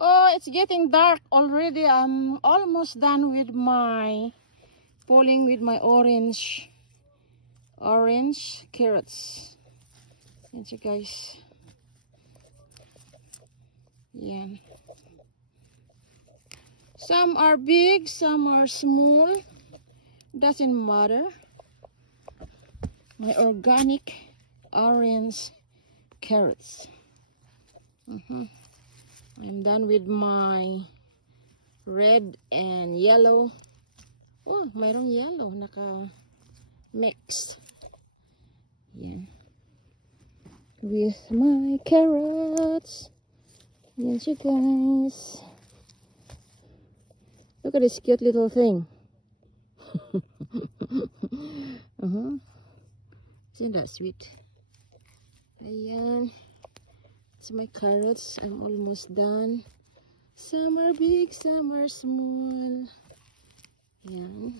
Oh, it's getting dark already. I'm almost done with my pulling with my orange carrots. Yan siya guys. Yan. Some are big, some are small. Doesn't matter. My organic orange carrots. I'm done with my red and yellow. Oh, mayroong yellow naka-mix. Yan. With my carrots. Yan siya guys. Look at this cute little thing. Isn't that sweet? Ayan. It's my carrots. I'm almost done. Some are big, some are small. Ayan.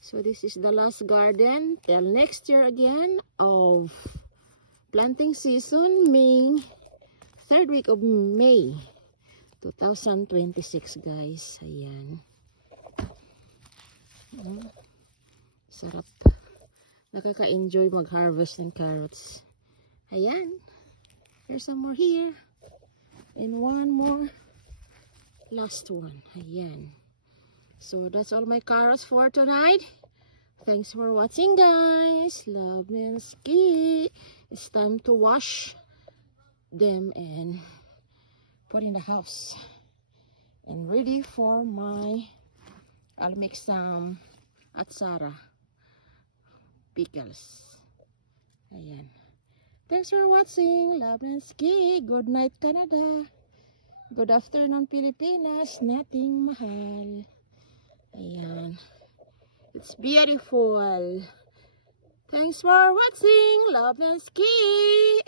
So this is the last garden till next year again of planting season, third week of May 2026 guys. Ayan. Sarap. Nakaka-enjoy mag-harvest ng carrots. Ayan. There's some more here. And one more. Last one. Ayan. So that's all my carrots for tonight. Thanks for watching guys. Love and ski. It's time to wash them and put in the house. And ready for I'll make some atsara pickles. Ayan. Thanks for watching. Love and ski. Good night Canada. Good afternoon Pilipinas. Nating mahal. Ayan. It's beautiful. Thanks for watching. Love and ski.